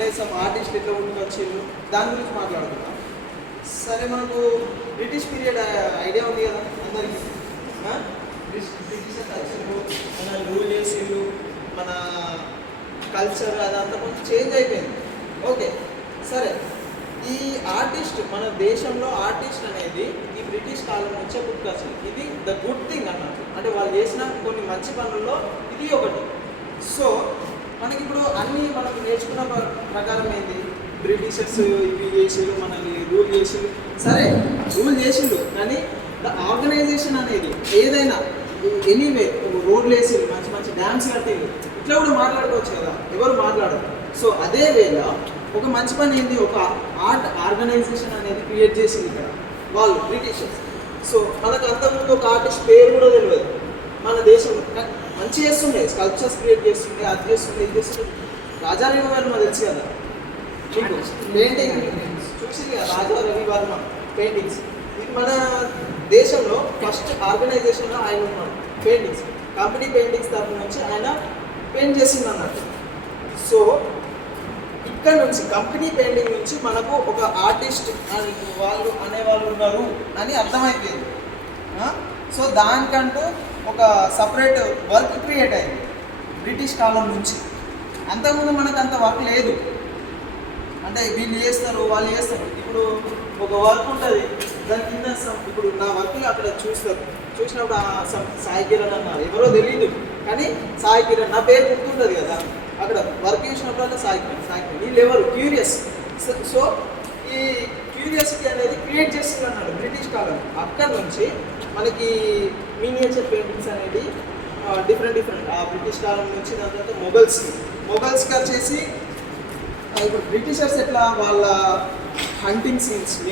అంటే some artist ఎట్లా ఉండొచ్చిండు దాని గురించి మాట్లాడుకుందాం. సరే, మనకు బ్రిటిష్ పీరియడ్ ఐడియా ఉంది కదా అందరికీ. బ్రిటిషర్స్ వచ్చిండ్రు, మన రూల్ చేసిండ్రు, మన కల్చర్ అదంతా కొంచెం చేంజ్ అయిపోయింది. ఓకే, సరే. ఈ ఆర్టిస్ట్ మన దేశంలో ఆర్టిస్ట్ అనేది ఈ బ్రిటిష్ కాలం నుంచే పుట్టుకొచ్చింది. ఇది ద గుడ్ థింగ్ అన్నట్టు, అంటే వాళ్ళు చేసిన కొన్ని మంచి పనుల్లో ఇది ఒకటి. సో మనకి ఇప్పుడు అన్నీ మనం నేర్చుకున్న ప్రకారం ఏంది, బ్రిటిషర్స్ ఇవి చేసిండు, మనల్ని రూల్ చేసిండు. సరే, రూల్ చేసిండు, కానీ ద ఆర్గనైజేషన్ అనేది ఏదైనా ఎనీవే రోడ్లు వేసిండు, మంచి మంచి డ్యాన్స్ కట్టిండు, ఇట్లా కూడా మాట్లాడుకోవచ్చు కదా, ఎవరు మాట్లాడరు. సో అదే వేళ ఒక మంచి పని ఏంది, ఒక ఆర్ట్ ఆర్గనైజేషన్ అనేది క్రియేట్ చేసింది ఇక్కడ వాళ్ళు బ్రిటిషర్స్. సో మనకు అంతకుముందు ఒక ఆర్టిస్ట్ పేరు కూడా తెలియదు మన దేశంలో, మంచి చేస్తుండే, స్కల్ప్చర్స్ క్రియేట్ చేస్తుండే, అది చేస్తుండే, ఇది చేస్తుండే. రాజా రవి వర్మ తెలుసు కదా మీకు, పెయింటింగ్ చూసి కదా, రాజా రవి వర్మ పెయింటింగ్స్. ఇది మన దేశంలో ఫస్ట్ ఆర్గనైజేషన్లో ఆయన ఉన్నాడు. పెయింటింగ్స్ కంపెనీ పెయింటింగ్స్ తరఫు నుంచి ఆయన పెయింట్ చేసింది అన్నట్టు. సో ఇక్కడ నుంచి కంపెనీ పెయింటింగ్ నుంచి మనకు ఒక ఆర్టిస్ట్ వాళ్ళు అనేవాళ్ళు ఉన్నారు అని అర్థమైపోయింది. సో దానికంటూ ఒక సపరేట్ వర్క్ క్రియేట్ అయింది బ్రిటిష్ కాలం నుంచి. అంతకుముందు మనకు అంత వర్క్ లేదు, అంటే వీళ్ళు చేస్తారు వాళ్ళు చేస్తారు. ఇప్పుడు ఒక వర్క్ ఉంటుంది, దాని కింద ఇప్పుడు నా వర్క్ అక్కడ చూస్తారు, చూసినప్పుడు సాయి కిరణ్ అన్నారు, ఎవరో తెలియదు కానీ సాయి కిరణ్ నా పేరు గుర్తుంటుంది కదా, అక్కడ వర్క్ చేసినప్పుడు సాయి కిరణ్ వీళ్ళు ఎవరు క్యూరియస్. సో ఈ క్యూరియాసిటీ అనేది క్రియేట్ చేస్తుంది అన్నాడు బ్రిటిష్ కాలం. అక్కడ నుంచి మనకి మినియేచర్ పెయింటింగ్స్ అనేది డిఫరెంట్ ఆ బ్రిటిష్ కాలం నుంచి. దాని తర్వాత మొఘల్స్కి వచ్చేసి ఇప్పుడు బ్రిటిషర్స్ ఎట్లా వాళ్ళ హంటింగ్ సీన్స్